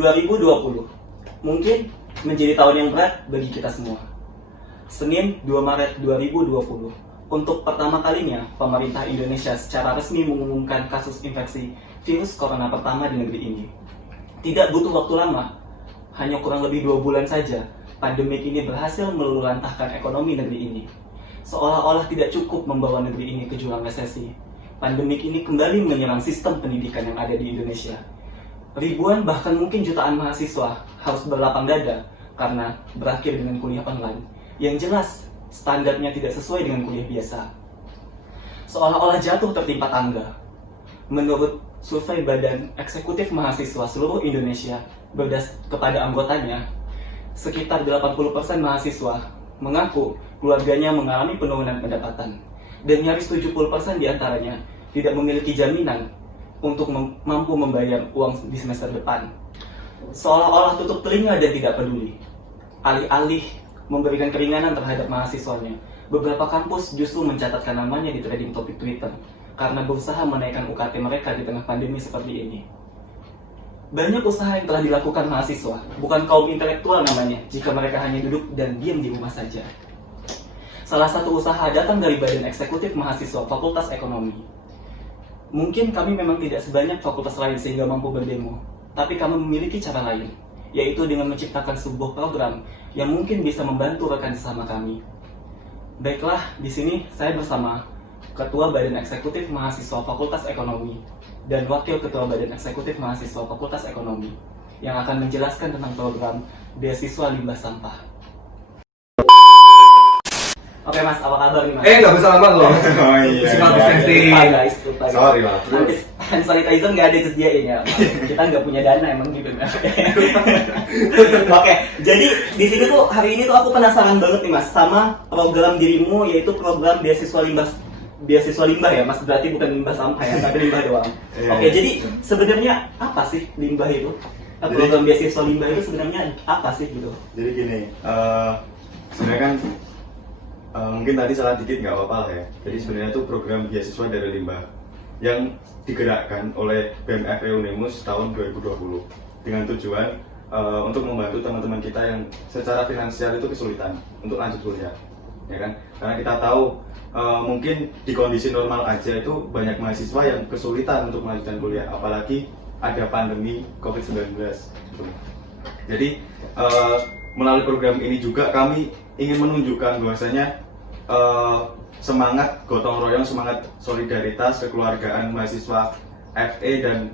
2020 mungkin menjadi tahun yang berat bagi kita semua. Senin 2 Maret 2020, untuk pertama kalinya pemerintah Indonesia secara resmi mengumumkan kasus infeksi virus corona pertama di negeri ini. Tidak butuh waktu lama, hanya kurang lebih 2 bulan saja, pandemik ini berhasil meluluhlantahkan ekonomi negeri ini. Seolah-olah tidak cukup membawa negeri ini ke jurang resesi, pandemik ini kembali menyerang sistem pendidikan yang ada di Indonesia. Ribuan bahkan mungkin jutaan mahasiswa harus berlapang dada karena berakhir dengan kuliah online. Yang jelas, standarnya tidak sesuai dengan kuliah biasa. Seolah-olah jatuh tertimpa tangga. Menurut survei Badan Eksekutif Mahasiswa seluruh Indonesia kepada anggotanya, sekitar 80% mahasiswa mengaku keluarganya mengalami penurunan pendapatan. Dan nyaris 70% diantaranya tidak memiliki jaminan untuk mampu membayar uang di semester depan. Seolah-olah tutup telinga dan tidak peduli. Alih-alih memberikan keringanan terhadap mahasiswanya, beberapa kampus justru mencatatkan namanya di trending topik Twitter karena berusaha menaikkan UKT mereka di tengah pandemi seperti ini. Banyak usaha yang telah dilakukan mahasiswa, bukan kaum intelektual namanya, jika mereka hanya duduk dan diam di rumah saja. Salah satu usaha datang dari Badan Eksekutif Mahasiswa Fakultas Ekonomi. Mungkin kami memang tidak sebanyak fakultas lain sehingga mampu berdemo, tapi kami memiliki cara lain, yaitu dengan menciptakan sebuah program yang mungkin bisa membantu rekan sesama kami. Baiklah, di sini saya bersama Ketua Badan Eksekutif Mahasiswa Fakultas Ekonomi dan Wakil Ketua Badan Eksekutif Mahasiswa Fakultas Ekonomi yang akan menjelaskan tentang program Beasiswa Limbah Sampah. Oke Mas, apa kabar nih Mas? Nggak bisa lama loh. Oh iya. Lupa guys. Sorry Mas. Nanti hand sanitizer nggak ada disediain ya. Kita nggak punya dana emang gitu. Oke, jadi di sini tuh hari ini tuh aku penasaran banget nih Mas sama program dirimu, yaitu program beasiswa limbah ya Mas, berarti bukan limbah sampah ya, tapi limbah doang. Oke, jadi sebenarnya apa sih limbah itu? Program beasiswa limbah itu sebenarnya apa sih gitu? Jadi gini, sebenarnya kan mungkin tadi salah dikit nggak apa-apa lah ya. Jadi sebenarnya itu program beasiswa dari limbah yang digerakkan oleh BMFE Unimus tahun 2020 dengan tujuan untuk membantu teman-teman kita yang secara finansial itu kesulitan untuk lanjut kuliah, ya kan? Karena kita tahu mungkin di kondisi normal aja itu banyak mahasiswa yang kesulitan untuk melanjutkan kuliah, apalagi ada pandemi COVID-19 gitu. Jadi melalui program ini juga kami ingin menunjukkan bahwasanya semangat gotong royong, semangat solidaritas, kekeluargaan mahasiswa FE dan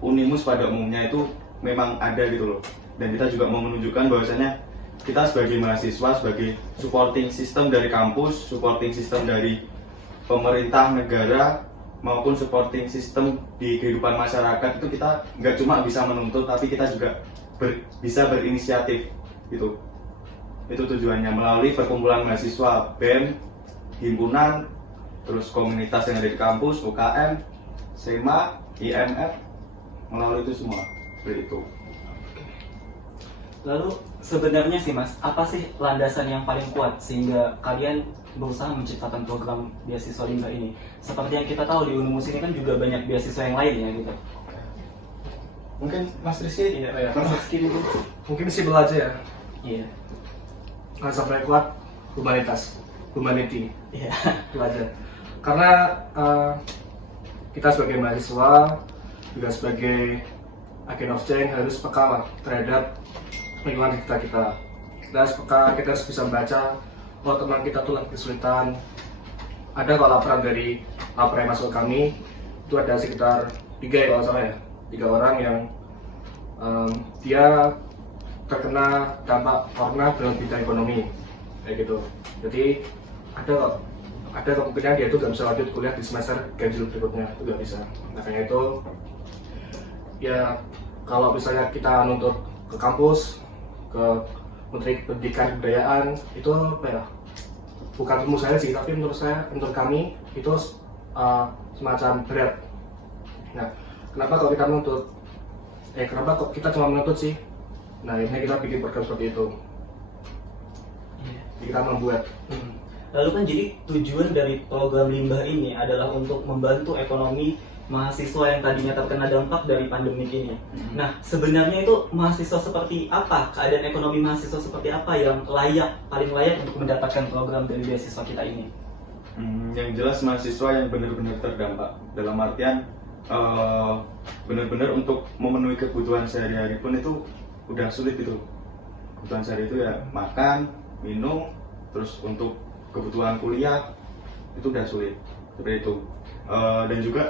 Unimus pada umumnya itu memang ada gitu loh. Dan kita juga mau menunjukkan bahwasanya kita sebagai mahasiswa, sebagai supporting system dari kampus, supporting system dari pemerintah negara, maupun supporting system di kehidupan masyarakat, itu kita nggak cuma bisa menuntut, tapi kita juga bisa berinisiatif gitu. Itu tujuannya melalui perkumpulan mahasiswa, BEM, himpunan, terus komunitas yang ada di kampus, UKM, SEMA, IMF, melalui itu semua seperti itu. Lalu sebenarnya sih Mas, apa sih landasan yang paling kuat sehingga kalian berusaha menciptakan program beasiswa limbah ini? Seperti yang kita tahu di Unimus ini kan juga banyak beasiswa yang lain ya gitu. Mungkin Mas Rizky, Mas Rizky dulu. Mungkin simpel aja ya. Iya. Landasan paling kuat humanity. Iya. Itu aja. Karena kita sebagai mahasiswa juga sebagai agent of change harus peka lah terhadap lingkungan sekitar kita. Kita harus peka, kita harus bisa membaca kalau teman kita tuh lagi kesulitan. Ada kalau laporan yang masuk ke kami itu ada sekitar 3 ya kalau salah ya, 3 orang yang dia terkena dampak corona dalam bidang ekonomi kayak gitu. Jadi ada kemungkinan dia itu nggak bisa lanjut kuliah di semester ganjil berikutnya, itu nggak bisa. Makanya itu ya kalau misalnya kita nuntut ke kampus, ke Menteri Pendidikan Kebudayaan, itu apa ya, bukan ilmu saya sih, tapi menurut kami itu semacam berat. Nah, kenapa kalau kita menuntut? Kenapa kok kita cuma menuntut sih? Nah, ini kita bikin program seperti itu. Kita membuat. Lalu kan jadi tujuan dari program limbah ini adalah untuk membantu ekonomi mahasiswa yang tadinya terkena dampak dari pandemi ini. Nah, sebenarnya itu mahasiswa seperti apa, keadaan ekonomi mahasiswa seperti apa yang paling layak untuk mendapatkan program dari beasiswa kita ini? Yang jelas mahasiswa yang benar-benar terdampak, dalam artian benar-benar untuk memenuhi kebutuhan sehari-hari pun itu udah sulit gitu. Kebutuhan sehari itu ya makan, minum, terus untuk kebutuhan kuliah itu udah sulit seperti itu. Dan juga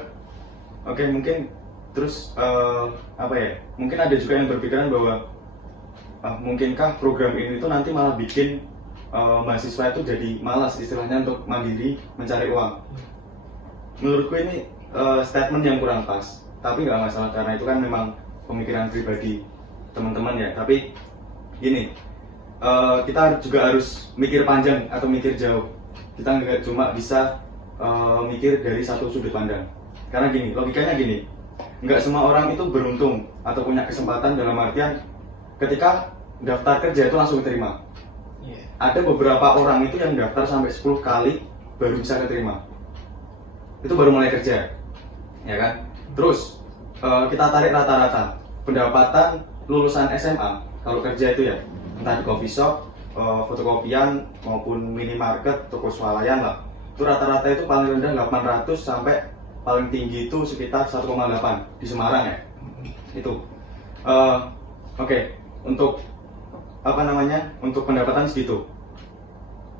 mungkin terus mungkin ada juga yang berpikiran bahwa mungkinkah program ini tuh nanti malah bikin mahasiswa itu jadi malas istilahnya untuk mandiri mencari uang. Menurutku ini statement yang kurang pas, tapi nggak masalah karena itu kan memang pemikiran pribadi teman-teman ya. Tapi gini, kita juga harus mikir panjang atau mikir jauh. Kita nggak cuma bisa mikir dari satu sudut pandang. Karena gini, logikanya gini, nggak semua orang itu beruntung atau punya kesempatan dalam artian ketika daftar kerja itu langsung diterima. Ada beberapa orang itu yang daftar sampai 10 kali baru bisa keterima. Itu baru mulai kerja, ya kan? Terus kita tarik rata-rata pendapatan lulusan SMA kalau kerja itu ya, entah di coffee shop, fotokopian maupun minimarket, toko swalayan lah. Itu rata-rata itu paling rendah 800 sampai paling tinggi itu sekitar 1,8 di Semarang ya. Itu. Untuk untuk pendapatan segitu.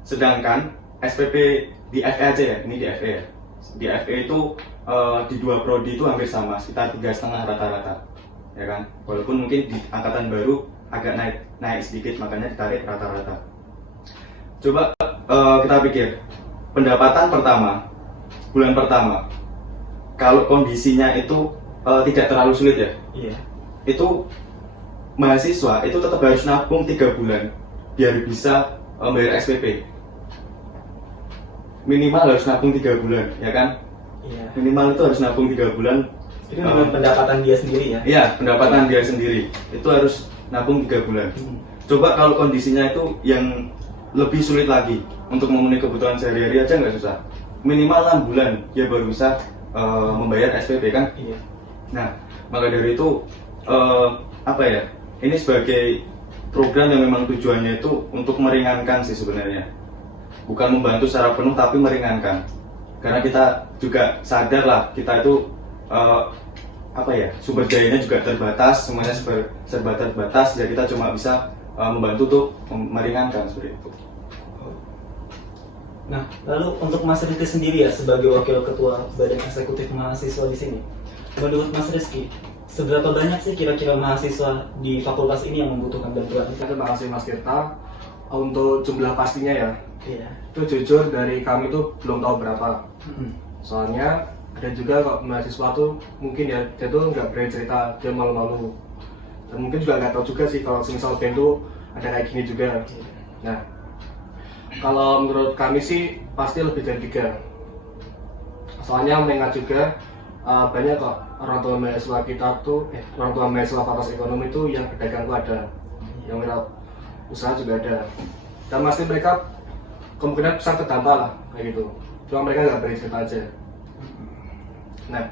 Sedangkan SPP di FE aja ya, ini di FE ya. Di FE itu di dua prodi itu hampir sama, sekitar 3,5 rata-rata. Ya kan? Walaupun mungkin di angkatan baru agak naik sedikit, makanya ditarik rata-rata. Coba kita pikir, pendapatan pertama, bulan pertama, kalau kondisinya itu tidak terlalu sulit ya, itu mahasiswa itu tetap harus nabung 3 bulan biar bisa bayar SPP. Minimal harus nabung 3 bulan, ya kan? Minimal itu harus nabung 3 bulan. Itu dengan pendapatan dia sendiri ya? Iya, pendapatan dia sendiri. Itu harus nabung 3 bulan. Coba kalau kondisinya itu yang lebih sulit lagi, untuk memenuhi kebutuhan sehari-hari aja nggak susah. Minimal 6 bulan dia baru bisa membayar SPP kan? Nah, maka dari itu ini sebagai program yang memang tujuannya itu untuk meringankan sih sebenarnya, bukan membantu secara penuh tapi meringankan. Karena kita juga sadar lah, kita itu sumber dayanya juga terbatas, semuanya serba terbatas, jadi kita cuma bisa membantu tuh meringankan seperti itu. Nah, lalu untuk Mas Rizky sendiri ya, sebagai Wakil Ketua Badan Eksekutif Mahasiswa di sini, menurut Mas Rizky, seberapa banyak sih kira-kira mahasiswa di fakultas ini yang membutuhkan bantuan? Terima kasih Mas Tirta. Untuk jumlah pastinya ya, itu jujur dari kami tuh belum tahu berapa. Soalnya ada juga kok mahasiswa tuh mungkin dia tuh nggak berani cerita, dia malu-malu. Dan mungkin juga nggak tahu juga sih kalau misal band tuh ada kayak gini juga. Nah, kalau menurut kami sih pasti lebih dari 3. Soalnya mengingat juga banyak kok orang tua mahasiswa kita tuh, orang tua mahasiswa fakultas ekonomi itu yang pedagang tuh ada, yang usaha juga ada. Dan pasti mereka kemungkinan besar terdampak lah kayak gitu. Cuma mereka nggak berani cerita aja. Nah,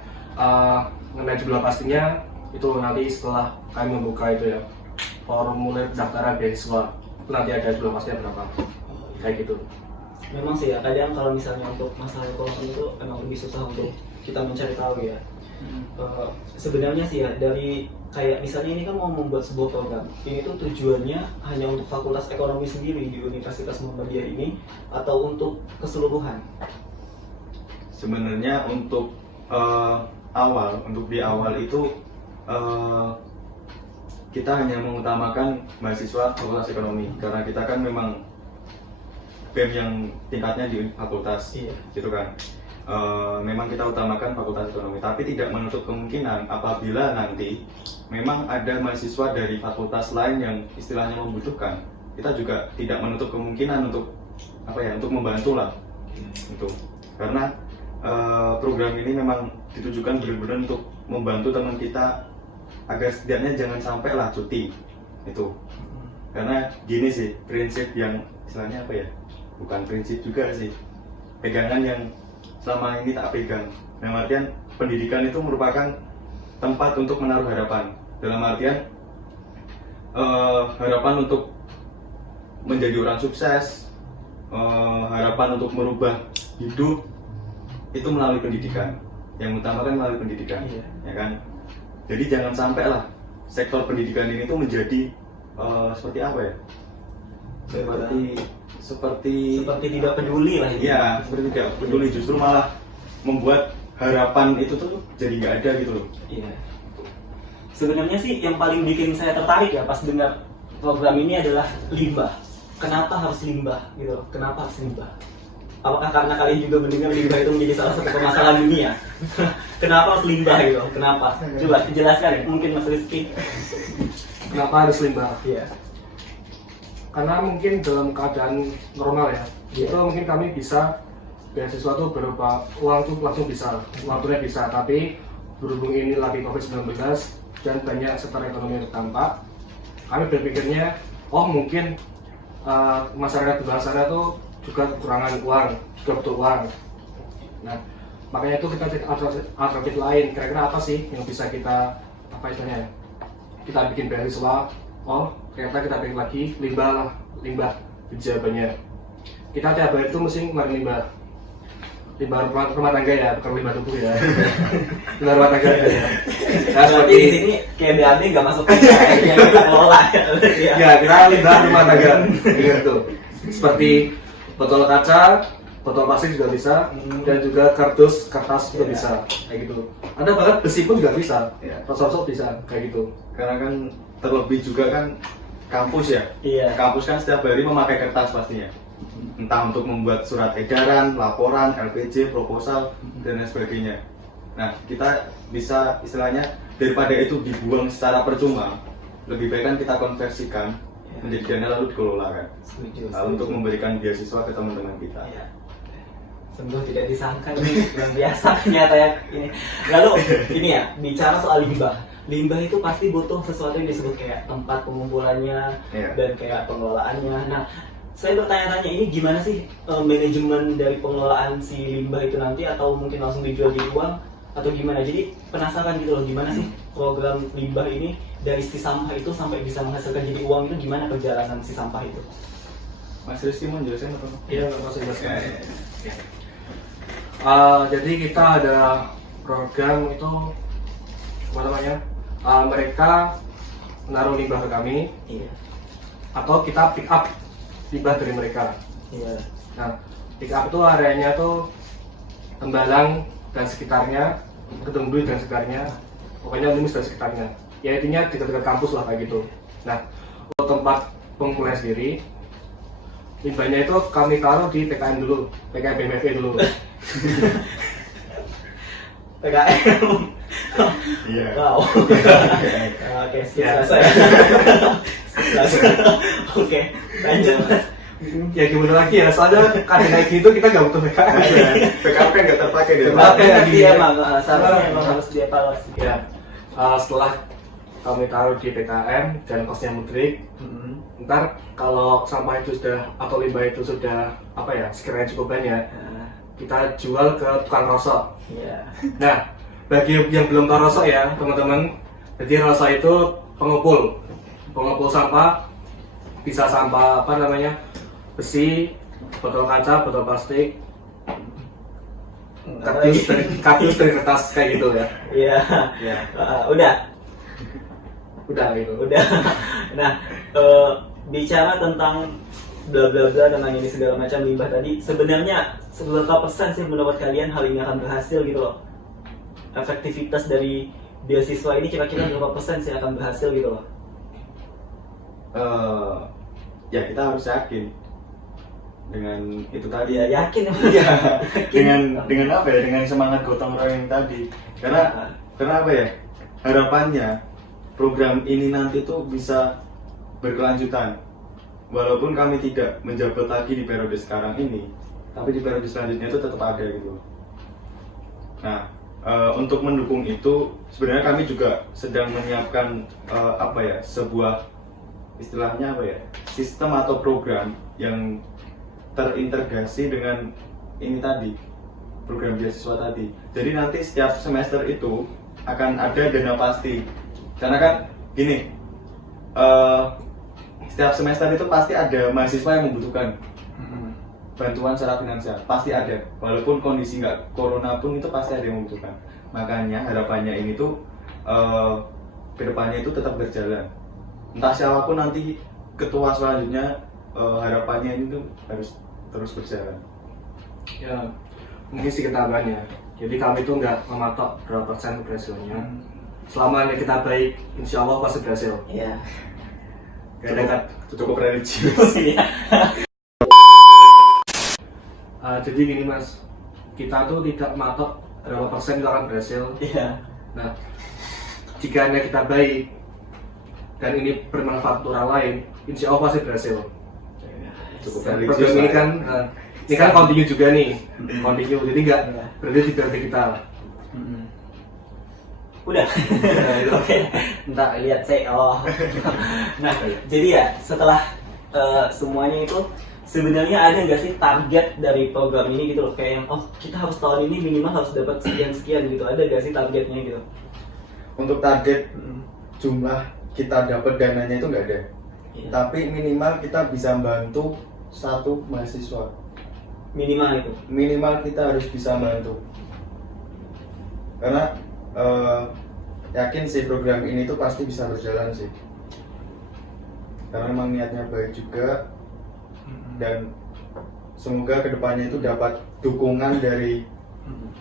mengenai jumlah pastinya itu nanti setelah kami membuka itu ya formulir pendaftaran beasiswa, itu nanti ada jumlah pastinya berapa. Kayak gitu. Memang sih ya, kadang kalau misalnya untuk masalah ekonomi itu emang lebih susah untuk kita mencari tahu ya. Sebenarnya sih ya, dari kayak misalnya ini kan mau membuat sebuah program, ini tuh tujuannya hanya untuk fakultas ekonomi sendiri di Universitas Muhammadiyah ini atau untuk keseluruhan? Sebenarnya untuk di awal itu kita hanya mengutamakan mahasiswa fakultas ekonomi, karena kita kan memang BEM yang tingkatnya di fakultas, gitu kan. Memang kita utamakan fakultas ekonomi, tapi tidak menutup kemungkinan apabila nanti memang ada mahasiswa dari fakultas lain yang istilahnya membutuhkan, kita juga tidak menutup kemungkinan untuk untuk membantu lah, gitu. Karena program ini memang ditujukan benar-benar untuk membantu teman kita agar setidaknya jangan sampai lah cuti, itu. Karena gini sih, prinsip yang istilahnya bukan prinsip juga sih, pegangan yang selama ini tak pegang. Nah, artian pendidikan itu merupakan tempat untuk menaruh harapan. Dalam artian harapan untuk menjadi orang sukses, harapan untuk merubah hidup itu melalui pendidikan. Yang utama kan melalui pendidikan, ya kan. Jadi jangan sampai lah sektor pendidikan ini tuh menjadi seperti apa ya? Seperti tidak peduli lah ini. Iya, seperti tidak peduli, justru malah membuat harapan itu tuh jadi nggak ada gitu loh. Iya. Sebenarnya sih yang paling bikin saya tertarik ya pas dengar program ini adalah limbah. Kenapa harus limbah gitu? Kenapa harus limbah? Apakah karena kalian juga mendengar limbah itu menjadi salah satu permasalahan dunia? Kenapa harus limbah gitu? Kenapa? Coba dijelaskan ya, mungkin Mas Rizky. Kenapa harus limbah? Iya. Karena mungkin dalam keadaan normal ya, itu mungkin kami bisa beasiswa tuh berupa uang tuh langsung bisa, uang tunai bisa, tapi berhubung ini lagi COVID-19 dan banyak sektor ekonomi yang terdampak, kami berpikirnya, oh mungkin masyarakat di luar sana tuh juga kekurangan uang, juga butuh uang. Nah, makanya itu kita cek alternatif lain, kira-kira apa sih yang bisa kita, apa istilahnya, kita bikin beasiswa. Oh, ternyata kita bikin lagi limbah jawabannya. Kita tiap hari itu mesti ngeluarin limbah rumah tangga ya, bukan limbah tubuh ya. Limbah rumah tangga ya. Nah, Seperti di sini kayak BAB nggak masuk yang kita kelola. Ya, kita limbah rumah tangga gitu. Seperti botol kaca, botol plastik juga bisa, dan juga kertas juga bisa, kayak gitu. Ada bahkan besi pun juga bisa, rosok bisa, kayak gitu. Karena kan terlebih juga kan kampus ya. Iya. Kampus kan setiap hari memakai kertas pastinya. Entah untuk membuat surat edaran, laporan, LPJ, proposal, dan lain sebagainya. Nah, kita bisa istilahnya daripada itu dibuang secara percuma, lebih baik kan kita konversikan menjadi dana lalu dikelola kan. Lalu untuk memberikan beasiswa ke teman-teman kita. Iya. Sungguh tidak disangka ini luar biasa ternyata ya ini. Lalu ini ya, bicara soal limbah. Limbah itu pasti butuh sesuatu yang disebut kayak tempat pengumpulannya dan kayak pengelolaannya. Nah, saya bertanya-tanya ini gimana sih manajemen dari pengelolaan si limbah itu nanti, atau mungkin langsung dijual jadi uang atau gimana? Jadi penasaran gitu loh, gimana sih program limbah ini dari si sampah itu sampai bisa menghasilkan jadi uang itu, gimana perjalanan si sampah itu? Mas Rizky mau jelasin apa? Iya, nggak usah jelaskan. Jadi kita ada program itu apa namanya? Mereka menaruh limbah ke kami, atau kita pick up limbah dari mereka. Nah, pick up itu areanya tuh Tembalang dan sekitarnya, Kedung Dui dan sekitarnya, pokoknya Limus dan sekitarnya. Ya intinya dekat-dekat kampus lah kayak gitu. Nah, untuk tempat pengumpulan sendiri, limbahnya itu kami taruh di PKM dulu, PKM BMFE dulu. PKM. Iya. Wow. Oke, selesai. Oke, lanjut Mas. Ya gimana lagi ya, soalnya kan kayak gitu kita nggak butuh PKM. PKM kan nggak terpakai deh. Terpakai lagi. Iya, seharusnya emang harus dievaluasi. Ya, setelah kami taruh di PKM dan kosnya mudrik, ntar kalau sampah itu sudah atau limbah itu sudah apa ya sekiranya cukup banyak, kita jual ke tukang rosok. Nah, bagi yang belum tahu rosok ya teman-teman, jadi rosok itu pengumpul sampah, bisa sampah apa namanya, besi, botol kaca, botol plastik, kardus dari kertas kayak gitu ya. Iya. Udah gitu. Udah. Nah, bicara tentang bla bla bla tentang ini segala macam limbah tadi, sebenarnya seberapa persen sih menurut kalian hal ini akan berhasil gitu loh? Efektivitas dari beasiswa ini kira-kira berapa persen sih akan berhasil gitu loh? Ya kita harus yakin dengan itu tadi Ya yakin dengan apa ya, dengan semangat gotong royong tadi, karena apa ya, harapannya program ini nanti tuh bisa berkelanjutan walaupun kami tidak menjabat lagi di periode sekarang ini, tapi di periode selanjutnya itu tetap ada gitu. Nah, untuk mendukung itu sebenarnya kami juga sedang menyiapkan apa ya, sebuah istilahnya apa ya, sistem atau program yang terintegrasi dengan ini tadi, program beasiswa tadi. Jadi nanti setiap semester itu akan ada dana pasti. Karena kan gini, setiap semester itu pasti ada mahasiswa yang membutuhkan bantuan secara finansial, pasti ada. Walaupun kondisi nggak corona pun itu pasti ada yang membutuhkan. Makanya harapannya ini tuh kedepannya itu tetap berjalan. Entah siapapun nanti ketua selanjutnya, harapannya ini tuh harus terus berjalan. Ya, mungkin sedikit tambahan ya. Jadi kami tuh nggak mematok berapa persen keberhasilannya. Selama kita baik, insya Allah pasti berhasil. Iya. Gak ada kan? Cukup religius. Iya. Jadi gini mas, kita tuh tidak mematok berapa persen kita akan berhasil. Iya. Nah, jika hanya kita baik dan ini bermanfaat untuk orang lain, insya Allah pasti berhasil. Cukup Dan religius. program ini lah. kan, ini kan continue juga nih, continue. Jadi nggak Iya. berarti di berarti kita. Udah. Nah, itu. Oke. Ntar lihat saya. Oh. Nah, jadi ya setelah semuanya itu sebenarnya ada nggak sih target dari program ini gitu loh, kayak yang oh kita harus tahun ini minimal harus dapat sekian gitu, ada nggak sih targetnya gitu? Untuk target jumlah kita dapat dananya itu nggak ada. Iya. Tapi minimal kita bisa bantu satu mahasiswa. Minimal itu. Minimal kita harus bisa bantu. Karena yakin sih program ini tuh pasti bisa berjalan sih. Karena memang niatnya baik juga, dan semoga kedepannya itu dapat dukungan dari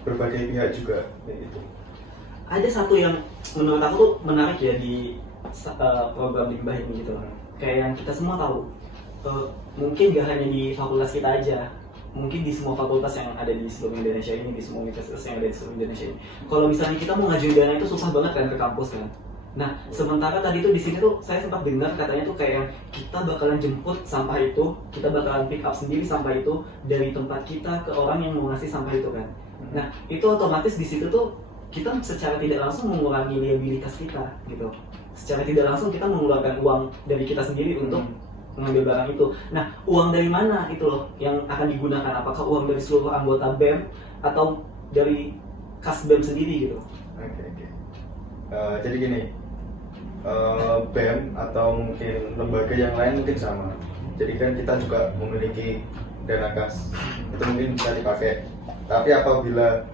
berbagai pihak juga kayak gitu. Ada satu yang menurut aku tuh menarik ya di program limbah ini gitu. Kayak yang kita semua tahu, mungkin gak hanya di fakultas kita aja, mungkin di semua fakultas yang ada di seluruh Indonesia ini, di semua universitas yang ada di seluruh Indonesia ini. Kalau misalnya kita mau ngajuin dana itu susah banget kan ke kampus kan. Nah, sementara tadi tuh di sini tuh saya sempat dengar katanya tuh kayak yang kita bakalan jemput sampah itu, kita bakalan pick up sendiri sampah itu dari tempat kita ke orang yang mau ngasih sampah itu kan. Nah, itu otomatis di situ tuh kita secara tidak langsung mengurangi liabilitas kita gitu. Secara tidak langsung kita mengeluarkan uang dari kita sendiri untuk mengambil barang itu. Nah, uang dari mana itu loh yang akan digunakan? Apakah uang dari seluruh anggota BEM atau dari kas BEM sendiri gitu? Oke. Jadi gini, BEM atau mungkin lembaga yang lain mungkin sama. Jadi kan kita juga memiliki dana kas, itu mungkin bisa dipakai. Tapi apabila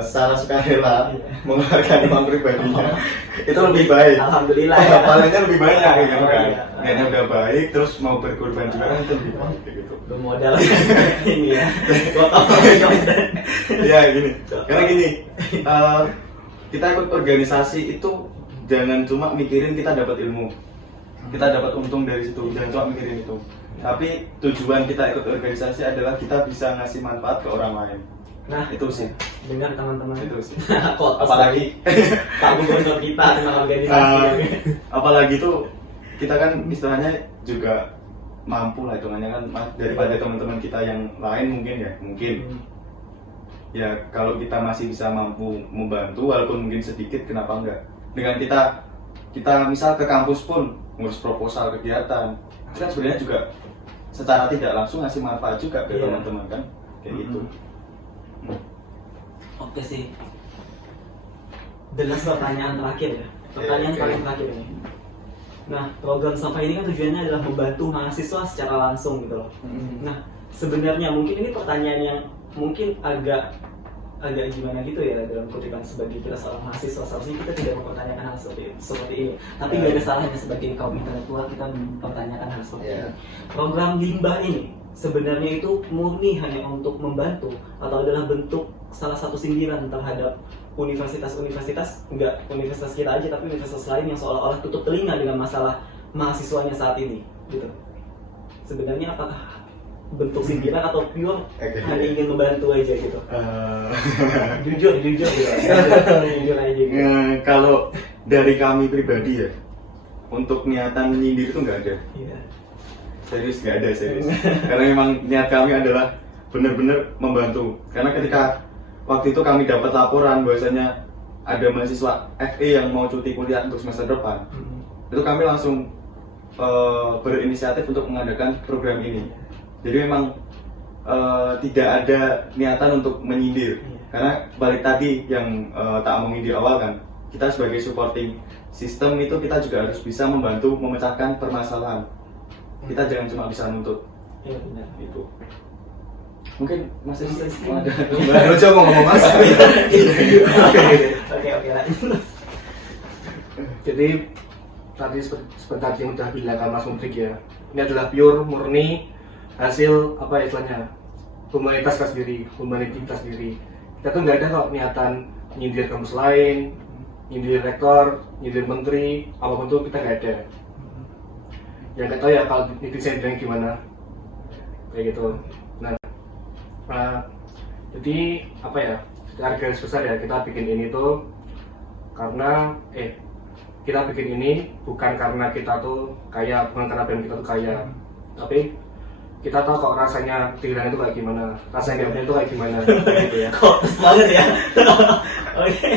secara sukarela mengeluarkan uang pribadinya, itu lebih baik. Alhamdulillah. Palingnya lebih banyak Oh, gitu kan. iya. Niatnya udah baik, terus mau berkorban juga kan itu lebih baik gitu. Bermodal ini ya. Gotong. Ya gini, karena gini, kita ikut organisasi itu jangan cuma mikirin kita dapat ilmu, kita dapat untung dari situ, jangan cuma mikirin itu. Tapi tujuan kita ikut organisasi adalah kita bisa ngasih manfaat ke orang lain. Nah, Itu sih. dengar teman-teman. Itu sih. Kok Apalagi Pak Gubernur kita tentang organisasi. apalagi tuh kita kan istilahnya juga mampu lah hitungannya kan daripada teman-teman kita yang lain mungkin ya kalau kita masih bisa mampu membantu walaupun mungkin sedikit, kenapa enggak? Dengan kita misal ke kampus pun ngurus proposal kegiatan, itu kan sebenarnya juga secara tidak langsung ngasih manfaat juga ke Iya. teman-teman kan kayak gitu. Oke sih. Dengan pertanyaan terakhir ya. Pertanyaan Oke. paling terakhir ini. Nah, program sampah ini kan tujuannya adalah membantu mahasiswa secara langsung gitu loh. Nah, sebenarnya mungkin ini pertanyaan yang mungkin agak gimana gitu ya dalam kutipan sebagai kita seorang mahasiswa, seharusnya kita tidak mempertanyakan hal seperti ini. Tapi nggak ada salahnya sebagai kaum intelektual kita mempertanyakan hal seperti ini. Program limbah ini sebenarnya itu murni hanya untuk membantu atau adalah bentuk salah satu sindiran terhadap universitas-universitas, enggak universitas kita aja tapi universitas lain yang seolah-olah tutup telinga dengan masalah mahasiswanya saat ini gitu. Sebenarnya apakah bentuk sindiran atau pure hanya ingin membantu aja gitu? Jujur gitu. Jujur aja gitu. Kalau dari kami pribadi ya, untuk niatan menyindir itu nggak ada. Iya. Serius nggak ada, serius. Karena memang niat kami adalah benar-benar membantu. Karena ketika waktu itu kami dapat laporan bahwasanya ada mahasiswa FE yang mau cuti kuliah untuk semester depan, itu kami langsung berinisiatif untuk mengadakan program ini. Jadi memang tidak ada niatan untuk menyindir. Karena balik tadi yang tak omongin di awal kan, kita sebagai supporting system itu kita juga harus bisa membantu memecahkan permasalahan. Kita jangan cuma bisa nuntut. Iya benar. Itu. Mungkin Mas Rizky Iya. ada Baru coba ngomong Mas. Oke lanjut. Jadi tadi seperti yang udah bilang Mas Mudrik ya, ini adalah pure murni hasil apa ya istilahnya humanitas kita sendiri, humanity kita sendiri. Kita tuh nggak ada kok niatan nyindir kampus lain, nyindir rektor, nyindir menteri, apapun tuh kita nggak ada. Yang nggak tahu ya kalau netizen bilang gimana, kayak gitu. Nah, jadi apa ya? Secara garis besar ya kita bikin ini tuh karena kita bikin ini bukan karena kita tuh kaya, bukan karena BEM kita tuh kaya, tapi kita tahu kok rasanya kehilangan itu kayak gimana, rasanya BEM itu kayak gimana, kayak gitu ya. Kok banget ya. Oke.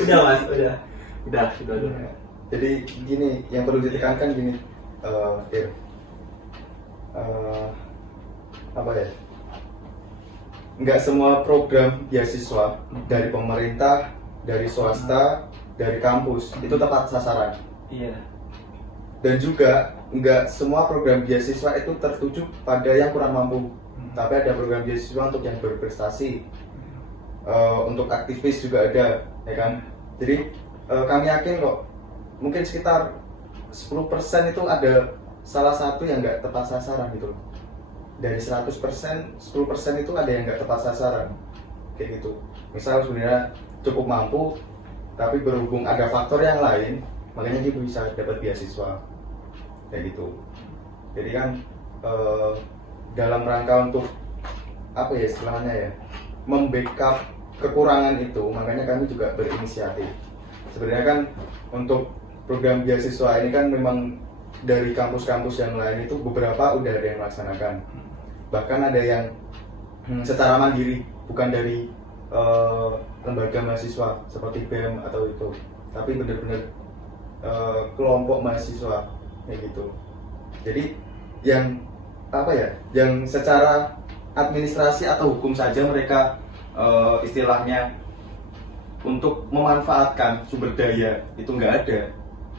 Udah Mas, udah. Udah. Jadi gini, yang perlu ditekankan gini, apa ya? Nggak semua program beasiswa dari pemerintah, dari swasta, dari kampus itu tepat sasaran. Iya. Dan juga nggak semua program beasiswa itu tertuju pada yang kurang mampu. Tapi ada program beasiswa untuk yang berprestasi, untuk aktivis juga ada, ya kan? Jadi kami yakin kok mungkin sekitar 10% itu ada salah satu yang nggak tepat sasaran gitu. Dari 100%, 10% itu ada yang nggak tepat sasaran, kayak gitu. Misal sebenarnya cukup mampu, tapi berhubung ada faktor yang lain, makanya dia bisa dapat beasiswa, kayak gitu. Jadi kan dalam rangka untuk apa ya istilahnya ya, membackup kekurangan itu, makanya kami juga berinisiatif. Sebenarnya kan untuk program beasiswa ini kan memang dari kampus-kampus yang lain itu beberapa udah ada yang melaksanakan, bahkan ada yang secara mandiri, bukan dari lembaga mahasiswa seperti BEM atau itu, tapi benar-benar kelompok mahasiswa kayak gitu. Jadi yang apa ya, yang secara administrasi atau hukum saja mereka istilahnya untuk memanfaatkan sumber daya itu nggak ada,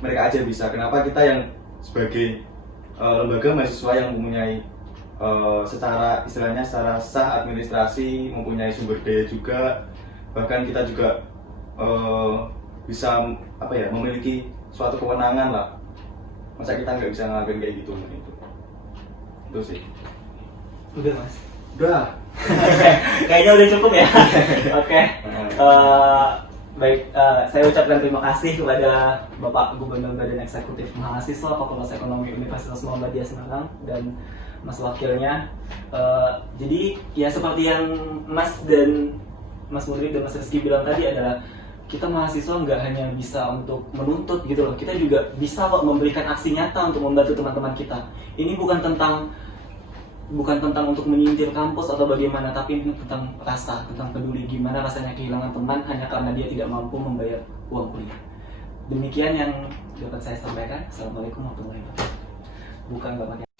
mereka aja bisa. Kenapa kita yang sebagai lembaga mahasiswa yang mempunyai secara istilahnya secara sah administrasi, mempunyai sumber daya juga, bahkan kita juga bisa apa ya, memiliki suatu kewenangan lah, masa kita nggak bisa ngelakuin kayak gitu. Itu sih. Udah Mas. Udah. Kayaknya udah cukup ya. Oke. Baik, saya ucapkan terima kasih kepada Bapak Gubernur Badan Eksekutif Mahasiswa Fakultas Ekonomi Universitas Muhammadiyah Semarang dan Mas Wakilnya. Jadi ya seperti yang Mas dan Mas Mudrik dan Mas Rizky bilang tadi adalah kita mahasiswa nggak hanya bisa untuk menuntut gitu loh, kita juga bisa kok memberikan aksi nyata untuk membantu teman-teman kita. Ini bukan tentang untuk menyindir kampus atau bagaimana, tapi ini tentang rasa, tentang peduli gimana rasanya kehilangan teman hanya karena dia tidak mampu membayar uang kuliah. Demikian yang dapat saya sampaikan. Assalamualaikum warahmatullahi wabarakatuh. Bukan Bapak.